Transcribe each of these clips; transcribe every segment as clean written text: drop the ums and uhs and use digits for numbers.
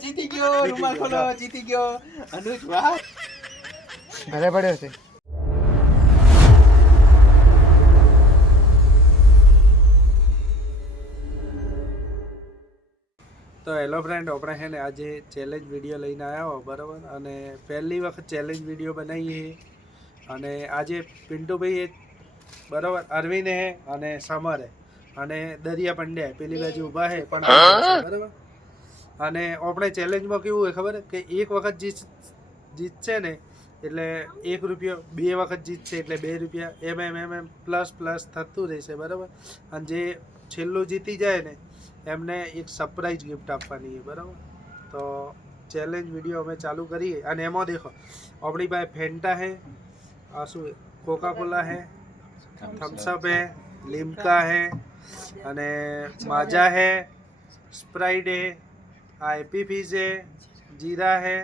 જીતી ગયો રૂમાલ ખોલો જીતી ગયો અનુજ વાહ ઘરે પડ્યો છે તો હેલો ફ્રેન્ડ આપણે છે ને આજે ચેલેન્જ વિડીયો લઈને આવ્યા હો બરાબર અને પહેલી વખત ચેલેન્જ વિડીયો બનાવીએ અને આજે પિન્ટુભાઈ બરાબર અરવિંદ હે અને સમર હે અને દરિયા પંડ્યા પેલી બાજુ ઊભા હે પણ બરાબર અને આપણે ચેલેન્જમાં કેવું હોય ખબર કે એક વખત જીતશે ને એટલે 1 રૂપિયો 2 વખત જીતશે એટલે 2 રૂપિયા એમ પ્લસ થતું રહેશે બરાબર અને જે છેલ્લું જીતી જાય ને એમને એક સરપ્રાઈઝ ગિફ્ટ આપવાની છે બરાબર તો ચેલેન્જ વિડીયો અમે ચાલુ કરીએ અને એમાં દેખો આપણી પાસે ફેન્ટા હે આ શું કોકા કોલા હે થમ્સઅપ હે લીમકા હે અને માજા હે સ્પ્રાઇટ હે આ એપી ફીઝ હે જીરા હે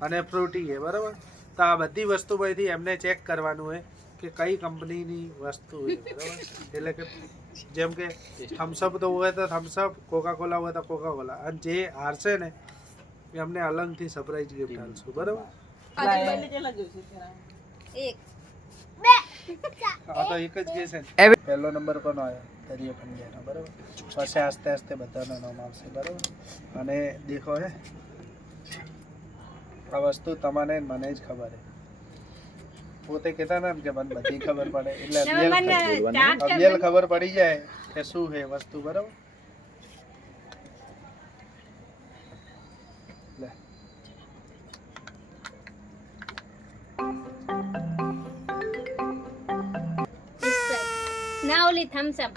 અને ફ્રૂટી હે બરાબર તો આ બધી વસ્તુમાંથી એમને ચેક કરવાનું હોય કે કઈ કંપનીની વસ્તુ હોય બરાબર એટલે કે જેમ કે થમ્સઅપ તો હોય તો થમ્સઅપ કોકા કોલા હોય તો કોકા કોલા અને જે હારશે ને એમને અલગથી સરપ્રાઈઝ ગિફ્ટ આપશું બરાબર આ તો એક જ કેસ છે પહેલો નંબર કોનો આવ્યો દરિયા પંડ્યાનો બરાબર પછી આસ્તે આસ્તે બધાનો નામ આવશે બરાબર અને દેખો હે આ વસ્તુ તમને મને જ ખબર હે પોતે કહેતા ને કે મને બધી ખબર પડે એટલે અભિયલ ખબર પડી જાય કે શું છે વસ્તુ બરાબર લે ના ઓલી થમ્સ અપ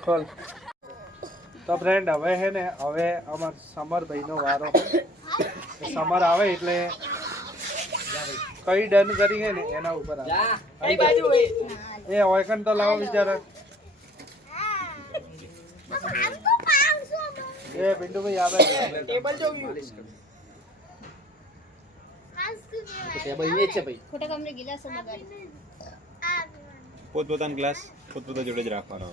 ખોલ તો ફ્રેન્ડ હવે હે ને હવે અમાર સમર ભાઈનો વારો સમર આવે એટલે કઈ ડન કરી હે ને એના ઉપર એ ઓયકન તો લાવો બિચારા એ પિન્ટુભાઈ આવે ટેબલ જો ટેબલ એ છે ભાઈ ખોટા કામને ગિલાસ મગાડી પોતપોતાનો ગ્લાસ પોતપોતા જોડે જ રાખવાનો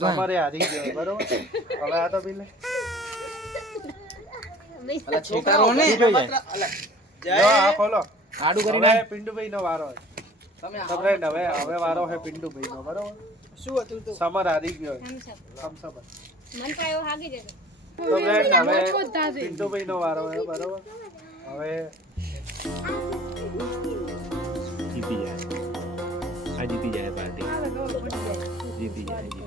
તમારે હારી ગયો બરોબર હવે આ તો પીલે અલા છોકરો ને જો આ ખોલો આડું કરીને પિન્ટુભાઈ નો વારો તમે ફ્રેન્ડ હવે વારો છે પિન્ટુભાઈ નો બરોબર શું હતું તો સમર હારી ગયો થમ્સ અપ મન પાયો હાગી જશે તો ફ્રેન્ડ હવે પિન્ટુભાઈ નો વારો છે બરોબર હવે જીતી જાય આ જીતી જાય પાર્ટી જીતી જાય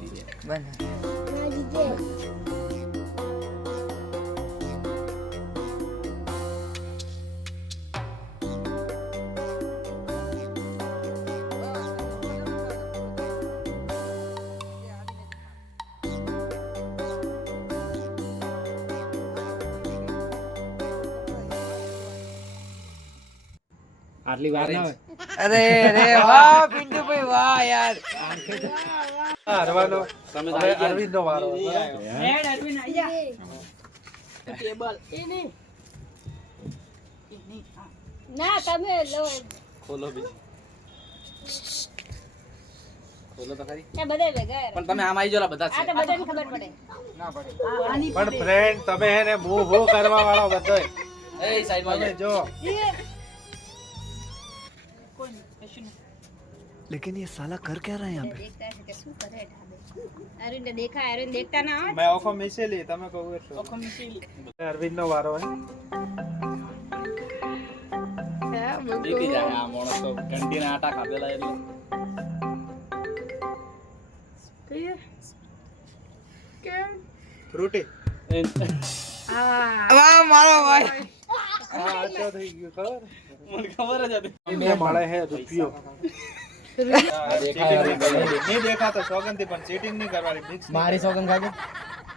આટલી વાર ના હોય અરે વાહ પિન્ટુભાઈ વાહ યાર હરવાનો હવે અરવિંદ નો વારો રેડ અરવિંદ આયા ટેબલ એ નહીં ના તમે લો ખોલો બીજી ખોલો તો ખરી એ બધે ભેગા પણ તમે આમ આવી જોલા બધા આ તો બધાને ખબર પડે ના પડે પણ ફ્રેન્ડ તમે હે ને મૂવ કરવા વાળો બધોય એ સાઈડ માં તમે જો लेकिन ये साला कर क्या रहा है यहाँ पे देखता है कि શું કરે ઢાબે અરવિંદ દેખા અરવિંદ દેખતા ના આવે મેં ઓખો મિસેલી તમે કહો એટલું ઓખો મિસેલી અરવિંદ નો વારો હે જીતી જાય આ મોણસ તો કંટીના આટા ખાધેલા એટલે ફ્રૂટી वाह मारो भाई આ તો થઈ ગયું મને ખબર જ હતી બે મળે હે રૂપિયો નહીં દેખાતો સોગંદથી પણ ચીટિંગ નહીં કરવાની ફિક્સ મારી સોગન ખાગે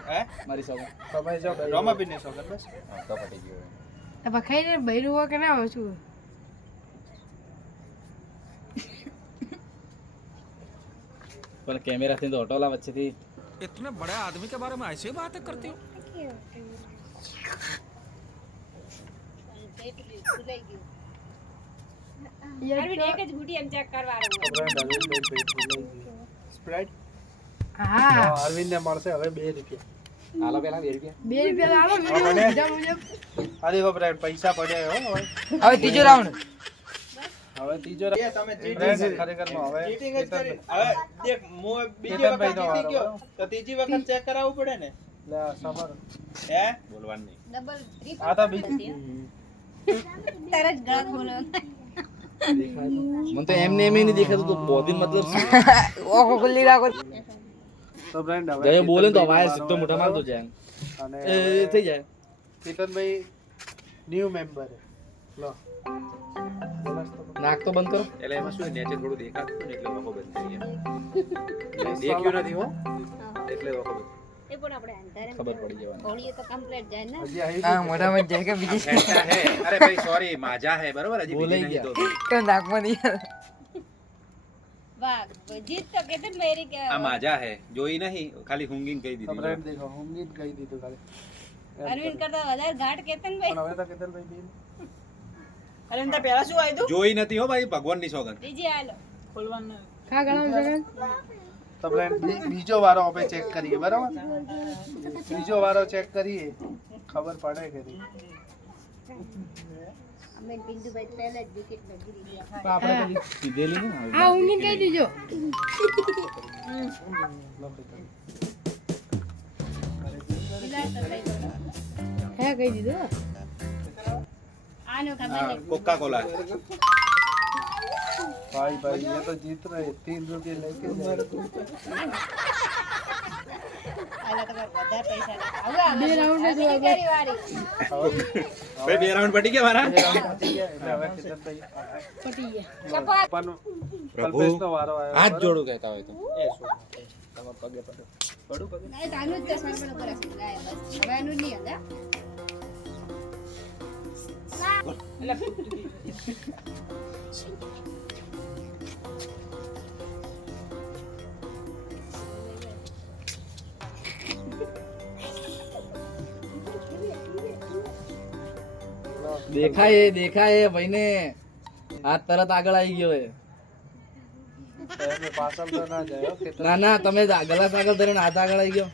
હે મારી સોગન તમે જો રોમાબીન ની સોગંદ બસ તો પટી ગયો अब खाई ने बहिरुआ के ना हो छु पर कैमरा થી તો ઓટોલા વચ્ચેથી इतने बड़े आदमी के बारे में ऐसे बातें करती हो પેટ ભૂલાઈ ગયું અરવિંદ એક જ ગુટી એમ ચેક કરવાનું તો ફ્રેન્ડ અરવિંદભાઈ પેટમાં લઈ ગયો સ્પ્રાઇટ હા અરવિંદને મળશે હવે 2 રૂપિયા. હાલો પેલા 2 રૂપિયા. 2 રૂપિયા આલો વિડિયો બીજા મુજબ. આ દેખો ફ્રેન્ડ પૈસા પડ્યા હો હવે. હવે ત્રીજો રાઉન્ડ. હવે ત્રીજો ફ્રેન્ડ ખરેખરમાં હવે ચીટિંગ જ કરી. હવે દેખ મો બીજી વખત જીતી ગયો તો ત્રીજી વખત ચેક કરાવવું પડે ને. લે સમર હે બોલવાનું નહીં. ડબલ આ તો બીજી તરત ગળા ખોલો મને તો એમને એમ નહીં દેખાતું તો બોધી મતલબ શું? ઓખો ખુલ્લી રાખો. તો ફ્રેન્ડ હવે જય બોલે તો અવાજ સીધો મોઢા મારતો જાય. અને એ થઈ જાય. કેતનભાઈ ન્યુ મેમ્બર લો નાક તો બંધ કરો. એટલે એમાં શું નેચે થોડું દેખાતું ને એટલે વખો બંધ થઈ ગયા. દેખ્યું નથી હો એટલે વખો બંધ. એ પણ આપણે અંધારે ખબર પડી જવાની. હોળીએ તો કમ્પ્લીટ જાય ને હજી આવી હા મોઢામાં જાય કે બીજી ફેંટા હે. અરે ભાઈ સોરી માજા હે બરોબર હજી બોલાઈ બીજી નહીં ગયા. તો તો નાકમાં નહીં. વાહ જીત તો કેતન મેરી કે આ માજા હે જોઈ નહીં ખાલી હુંગિંગ કહી તો દીધી. ફ્રેન્ડ દેખો હું ગીત કહી દીધું ખાલી અરવિંદ કરતા વધારે ઘાટ કેતન પણ હવે તો કેતનભાઈ બેન જોઈ નથી હો ભાઈ ભગવાનની સોગંદ. બીજી આલો ખા ગળામાં જગન. તો ફ્રેન્ડ બીજો વારો આપણે ચેક કરીએ બરાબર બીજો વારો ચેક કરીએ ખબર પડે કે નહીં અમે પિન્ટુભાઈ પહેલા જ વિકેટ લગી ગયા તો આપણે પેલી કીધેલી ને આ ઊંઘીને કહી દીજો. હે કહી દીધું. આનો ખબર નહીં કોકા કોલા भाई भाई ये तो जीत रहे 3 रुपये लेके जा रहे આલા તો વધારે પૈસા લાગે હવે બે રાઉન્ડ જ આની કેરી વારી ભાઈ 2 રાઉન્ડ પટી ગયા મારા. पटी પટી ગયા. ચપા पण કલ્પેશનો વારો આવ્યો હાથ જોડું કહેતા હોય તો. તમારા પગે પડો નહીં તો આનું જ ચશ્મા પણ ઉપર હશે ગાય બસ હવે આનું નહીં હતા દેખાય ભાઈને હાથ તરત આગળ આવી ગયો હે. એમે પાછળ તો ના જાય હો, કેતન ના ના તમે ગલાસ આગળ ધરીને હાથ આગળ આવી ગયો.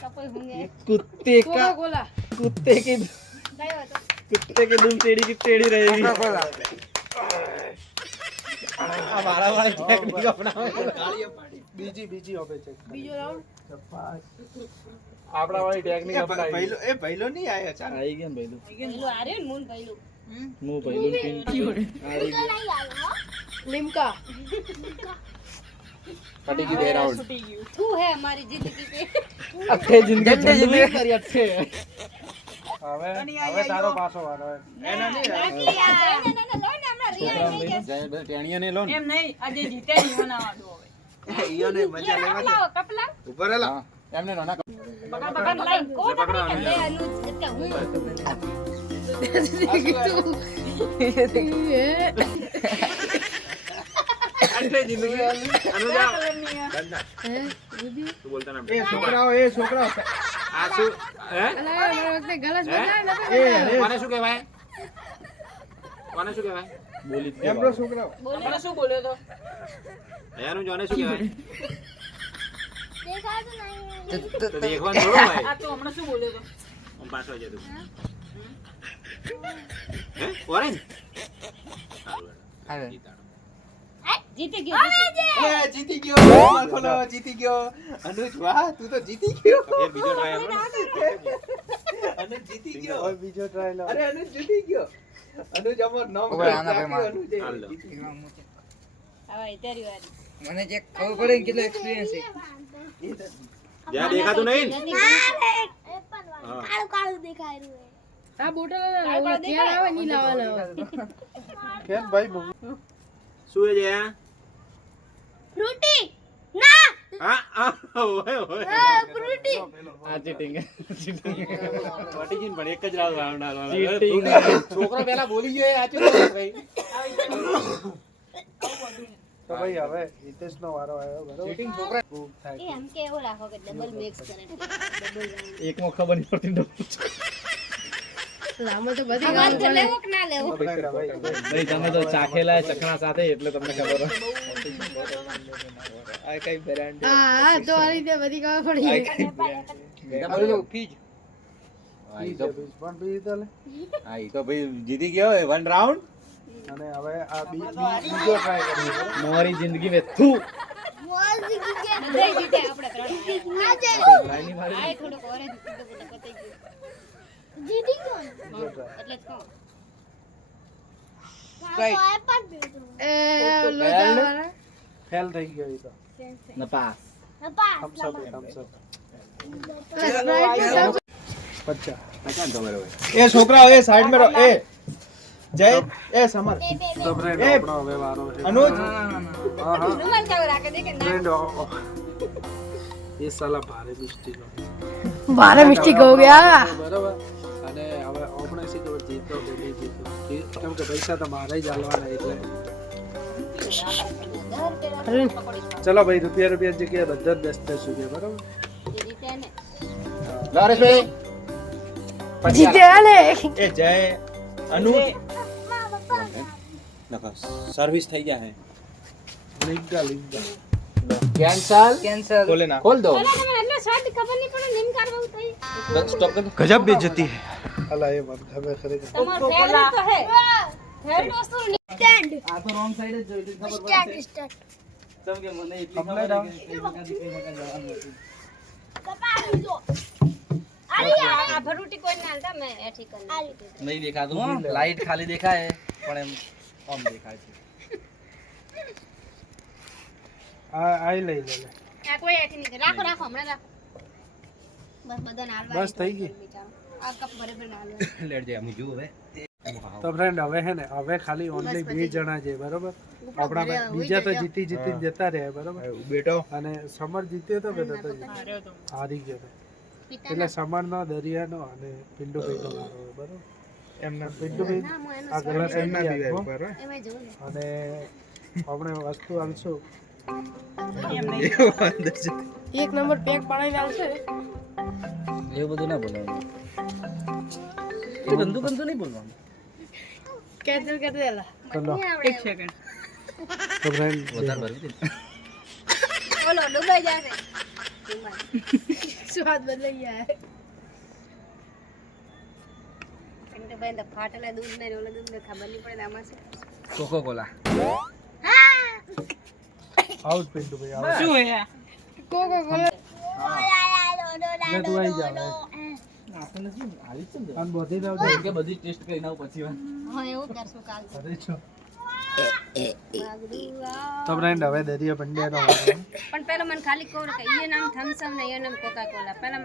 કપોઈ હુંગે कुत्ते का કોકા કોલા. कुत्ते की ગયો હતો कुत्ते की दुम टेढ़ी की टेढ़ी रहेगी. हमारा वाली टेक्निक अपनाओ. બીજી હવે ચેક બીજો રાઉન્ડ. આપડા વાળી ટેકનિક અપનાવી आई गया भाई लो પેલું આર્યું ને મૂન પેલું मुंह भाई लो पिन आई गया. લીમકા. फटी की 2 राउंड તું હે અમારી જિંદગી पे अच्छे जिंदगी जिंदगी करी अच्छे. હવે તારો પાછો વારો ના ના લો ને હમણાં રિયા થઈ જશે ટેણીઓ ને લો ને. એમ નહીં આજે જીતે નહીં બનાવવા દો હવે કપલાઓ કપલા ઉપર હેલા એમને નાના બકા બકા લાઈન કોટ આપણી કે લે અનુજ કે હું આટલે જિંદગી અનુજા તું બોલતા ના એ છોકરાઓ આ શું હે અલા મારા વખતે ગલાસ બદલાય ને. કોને શું કહેવાય बोली એમનો છોકરાઓ આપણે શું બોલ્યો તો એનું જોને શું કહેવાય તો તો દેખવાનું થોડું ભાઈ આ તો હમણાં શું બોલ્યો તો હું પાછો જતો હે ઓરેન્જ આવે. જીતી ગયો જીતી ગયો ખોલો જીતી ગયો અનુજ વાહ તું તો જીતી ગયો એ બીજો ટ્રાય આપણો અનુજ જીતી ગયો હવે બીજો ટ્રાય લો અરે અનુજ જીતી ગયો અનુજ અમર નામ ઓય, આના ભાઈ માર. હાલ લો હવે તેરી વારી મને જે ખબર પડે કે કેટલો એક્સપિરિયન્સ છે. જ્યાં દેખાતું નહીં ને? હા આ બોટલ ક્યાં આવે નહીં લાવવાના. કેમ ભાઈ શું છે જ્યાં ફ્રૂટી ના હા ઓય ઓય આ ચીટિંગ ચીટિંગ પટી ગઈ ને પણ એક જ રાઉન્ડ હાલવાનો ચીટિંગ. છોકરો પહેલા બોલી ગયો એ સાચું બોલે ભાઈ તો ભાઈ હવે હિતેશનો વારો આવ્યો બરોબર ભૂખ એ થાય એમ કે એવું રાખો કે ડબલ મિક્સ કરે ડબલ એક માં ખબર નહીં પડતી. આમાં તો બધી આમાં ગાળો તો પડે. લેવો કે ના લેવો? ભાઈ તમે તો ચાખેલા ચકણા સાથે એટલે તમને ખબર હોય. આ કઈ બ્રાન્ડ હા તો આ રીતે બધી ગાળો પડી. ફીજ હા, ઈ તો પણ બી તો લે. હા, ઈ તો ભાઈ જીતી ગયો 1 રાઉન્ડ. અને હવે આ બીજો ટ્રાય કરીએ. મોરી જિંદગી મેં થૂ બધાય જીતે આપણે ત્રણ. આ થોડુંક ઓરેન્જ પીધું બધું પતી ગયું. એટલે જ કહું. એ લોચા વાળા. ફેલ થઈ ગયો ઈ તો. નપાસ. થમ્સ અપ. સ્પ્રાઇટ 50. પચાસ તો બરોબર. એ છોકરાઓ એ સાઈડ માં રહો એ જય એ સમર તો ફ્રેન્ડ આપણો હવે વારો છે. અનુજ હા હા રૂમાલ ચાલુ રાખે દે કે ના. ફ્રેન્ડ ये साला भारे मिस्टेक हो 12 મિસ્ટેક હો ગયા. બરાબર અને હવે આપણે શું ખબર જીતો કે નહીં જીતો કેમ કે પૈસા તો મારા જ આલવાના એટલે ચલો ભાઈ રૂપિયા જગ્યાએ બધા જ 10 રૂપિયા બરાબર જીતે ને. નરેશભાઈ જીતે આલે. એ જય અનુજ નકો સર્વિસ થઈ ગયા હે. લીંગા કેન્સલ કેન્સલ બોલે ના ખોલ દો. મને એટલો સ્વાદ ખબર નહીં પડે નિમ કાઢવું થઈ. સ્ટોપ કર. ગજબ બેइज्जती है અલા એ મત ખબર ખરેખર તમારો ફેવરેટ તો હે. ફેવરેટ વસ્તુ સ્ટેન્ડ. આ તો રોંગ સાઈડ જ જોઈ ખબર પડશે. તમ કે મને એટલી ખબર છે કે કઈ મકાન જવાનું હતું. આ ભરૂટી કોઈ ના હાલતા મેં એઠી કરી નાખી. નહીં દેખાતું લાઈટ ખાલી દેખાય પણ એમ ઓમ દેખાય છે. આઈ લઈ લે આ કોઈ એઠી નહીં કરે. રાખો રાખો હમણાં રાખો. બસ બધાને હાલવા. બસ થઈ ગઈ. આ કપ બરાબર ના હાલવા. લેટ જાય હું જો હવે. તો ફ્રેન્ડ હવે હે ને હવે ખાલી ઓનલી 2 જણા છે બરાબર આપણા બીજા તો જીતી જતા રહ્યા બરાબર બેટો અને સમર જીત્યો તો કે નતો જીત્યો હારી ગયો તો એટલે સમરનો દરિયાનો અને પિન્ટુભાઈનો વારો હોય બરાબર એમના પિન્ટુભાઈ આ ગ્લાસ એમના પીવાય ઉપર એમાં જોઉં ને. અને આપણે વસ્તુ આલશું એક નંબર પેક બનાવીને આવશે. એવું બધું ના બોલવાનું. એ ગંદુ નહીં બોલવાનું. કેન્સલ કરી દેલા. ચલો એક સેકન્ડ તો ફ્રેન્ડ વધારે ભરી દે. ઓલો ડૂબાઈ જશે. સ્વાદ બદલાઈ ગયા. પિન્ટુભાઈ તો ફાટેલા દૂધ ને ઓલા દૂધ ને ખબર નહીં પડે આમાં શું. Coca Cola. Out Pintubhai out શું હે આ? Coca Cola. લે તું આવી જા આપણને શું હાલી છે ને? અને બોધી ના કેમ કે બધી ટેસ્ટ કરીને આવું પછી વાત. હા એવું કરશું કાલ. અરે છો વાગડું આ. તો ફ્રેન્ડ હવે દરિયા પંડ્યાનો વારો પણ પેલા મને ખાલી કહું કે એ નામ થમ્સઅપ ને એ નામ કોકા કોલા પેલા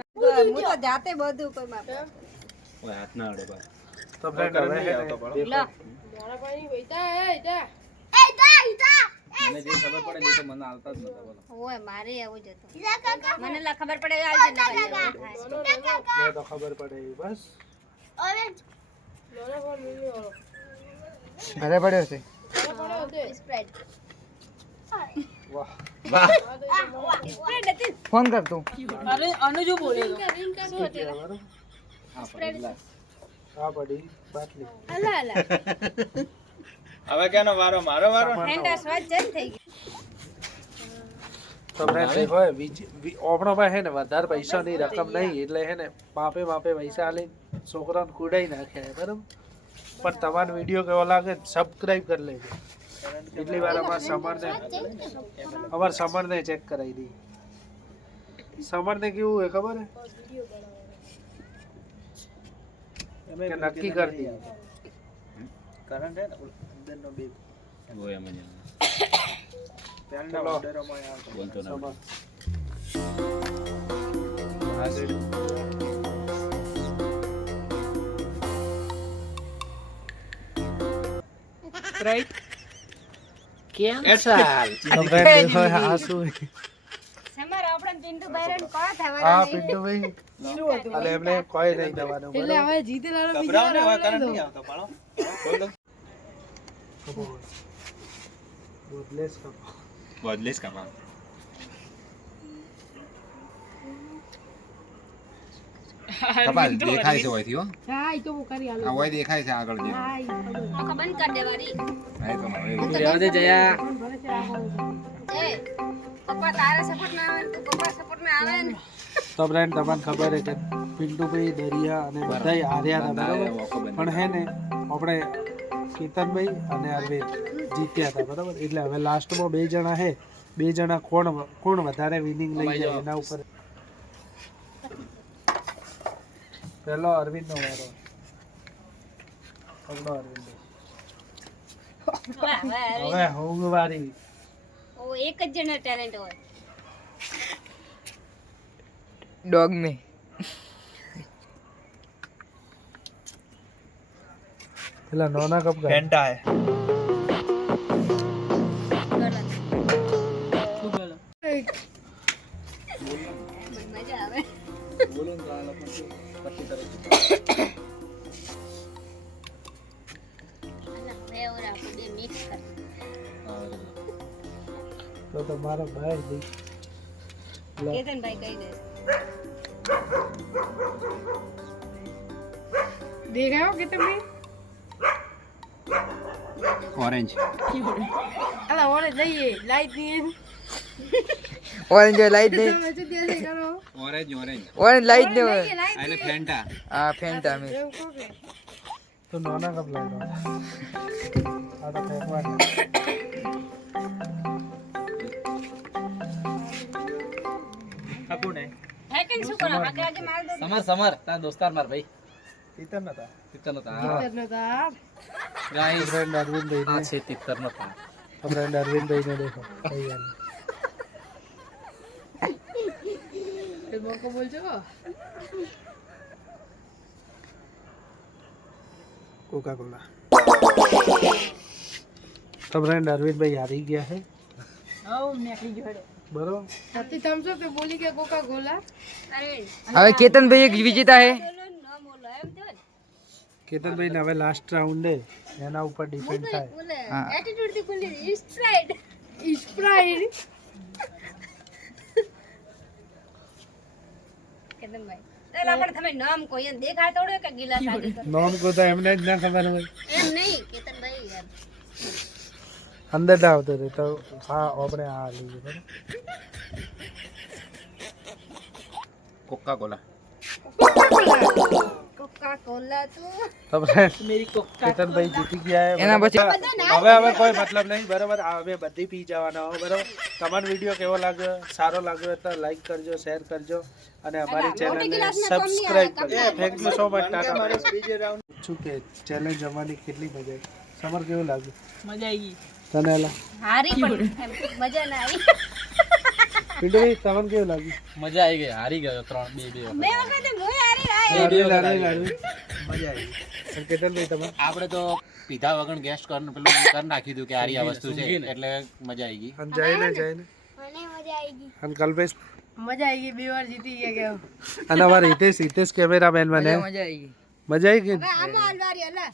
હું તો જાતે બધું કોઈ માપ ઓય હાથ ના અડે બા. તો ફ્રેન્ડ હવે હે ને લો મારા પાણી વઈતા હે ઈતા. મને જે ખબર પડે ને તો મને હાલતા જ નતા બોલો. ઓય મારે આવું જ હતું મને લા ખબર પડે આ જ ના મેં તો ખબર પડે ઈ બસ મારા ફોન મિલી વાળો. ઘરે પડ્યો છે પડ્યો છે. સ્પ્રેડ વાહ સ્પ્રેડ હતી ફોન કર તું અરે અનુજુ બોલે તો. રીંગ કા શું હતી? બરાબર હા પણ ગ્લાસ. આ પડી બાટલી અલા અલા. હવે કેનો વારો મારો વારો ઠંડા સ્વાદ જન થઈ ગયો તો ફ્રેન્ડ હોય ઓપણો માં હે ને વધારે પૈસાની રકમ નહીં એટલે હે ને માપે પૈસા આલી છોકરાને કુડાઈ નાખે બરાબર પણ તમારો વિડીયો કેવો લાગે સબસ્ક્રાઇબ કરી લેજો એટલી વાર અમાર સમરને ચેક કરાવી દી સમરને કેવું હોય ખબર હે કે નક્કી કરી દી કરંટ હે ને અંદરનો બે ઓય એમ જ. પહેલનો ઓર્ડરમાં બોલતો ના. સમર રાઈટ સમર આપણે પિન્ટુ ભાઈ કોણ થવા હા પિન્ટુભાઈ અલે એમને કોઈ નહીં દેવાનું એટલે હવે જીતેલાનો બીજા રાઉન્ડ લઈ દો. બોડલેસ કપ બોડલેસ કામા. કપાલ દેખાય છે ઓયથી હો હા ઈ તો હું કરી આલું આ ઓય દેખાય છે આગળ જે હા ઈ ખબર. આખો બંધ કરી દેવાની હા તો હવે રહેવા દે જયા કોણ ભરે છે રાખવાનું છે. એ પપ્પા તારા સપોર્ટ માં આવે ને તું પપ્પા સપોર્ટ માં આવે ને તો ફ્રેન્ડ તમને ખબર છે કે પિન્ટુભાઈ દરિયા અને બધાય હાર્યા હતા બરાબર પણ હે ને આપણે કેતનભાઈ અને અરવિંદ જીત્યા હતા બરાબર એટલે હવે લાસ્ટમાં 2 જણા હે 2 જણા કોણ વધારે વિનિંગ લઈ જાય એના ઉપર પેલો અરવિંદનો વારો પકડો અરવિંદ હવે હોંગવારી ઓ એક જ જણનો ટેલેન્ટ હોય डॉग में પેલા નોના કપ ગયા ફેન્ટા હે મજા આવે બોલો ને તો આ લોકો પછી તરત હવે ઓર આપણે બે મિક્સ કર તો તમારો ભાઈ દી કેતનભાઈ કહી દે દેખાયો કે તમે ઓરેન્જ અલા ઓરે જઈએ લાઈટ ની ऑरेंज लाइट दे તમે શું દેશે કરો ઓરેન્જ ऑरेंज लाइट दे આને ફેન્ટા हाँ फेंटा में એવું કહો કે તો નોના કપ લાવ્યો આ તો ફેંકવાનું હકુને હેકિંગ શું કરો આગે આગે માર દો સમર તારા દોસ્તાર માર ભાઈ તીતર નતા તિત્તર નો તા કરનો તા ગાઈસ ફ્રેન્ડ અરવિંદ આ ભાઈ છે તિત્તર નો તા ફ્રેન્ડ અરવિંદ ભાઈ ને દેખો કઈ ગયા એ મોકો બોલજો કોકા કોલા તો ફ્રેન્ડ અરવિંદ ભાઈ હારી ગયા છે બરોબર સતી થમ્સ અપ બોલી કે કોકા કોલા અરે હવે केतन भाई एक विजेता है બોલો ન બોલો એમ તો કેતનભાઈ ને હવે લાસ્ટ રાઉન્ડ હે એના ઉપર ડિપેન્ડ થાય બોલે હા. એટીટ્યુડ થી ખુલી સ્ટ્રાઇટ સ્પ્રાઇટ કેતનભાઈ એલા પણ તમે નામ કોઈ એમ દેખાય તોડે કે ગિલાસ આગે કર નોમ કો તો એમને જ ના ખબર હોય એમ નહીં કેતનભાઈ યાર અંદર ના આવતો રહે તો હા આપણે આ લઈએ બરાબર કોકા કોલા કોકા કોલા તો તો ફ્રેન્ડ કેતનભાઈ જીતી ગયા હે એના પછી હવે કોઈ મતલબ નહીં બરાબર હવે બધી પી જવાના હો બરાબર તમારો વિડીયો કેવો લાગ્યો સારો લાગ્યો તો લાઈક કરજો શેર કરજો અને અમારી ચેનલને સબસ્ક્રાઇબ કરજો thank you so much Tata બીજે રાઉન્ડ શું કે ચેલેન્જ જમવાની કેટલી મજા આવી સમર કેવું લાગ્યું મજા આવી તને એલા હારી પણ એમ મજા ના આવી પિંડુભાઈ તમને કેવું લાગ્યું મજા આવી ગઈ હારી ગયો 3 બે બે વખતે હું હારી રાય મજા આવી અને કેતનભાઈ તમે આપણે તો પીધા વગર ગેસ્ટ કરી પેલું કરી નાખ્યું હતું કે આરી આ વસ્તુ છે એટલે મજા આવી ગઈ અને જઈને મને મજા આવી ગઈ અને કલ્પેશ મજા આવી ગઈ બે વાર જીતી ગયા કે અને અમારા હિતેશ કેમેરામેન મને मजा आएगी મજા આવી ગઈ હવે આમાં હાલવારી અલા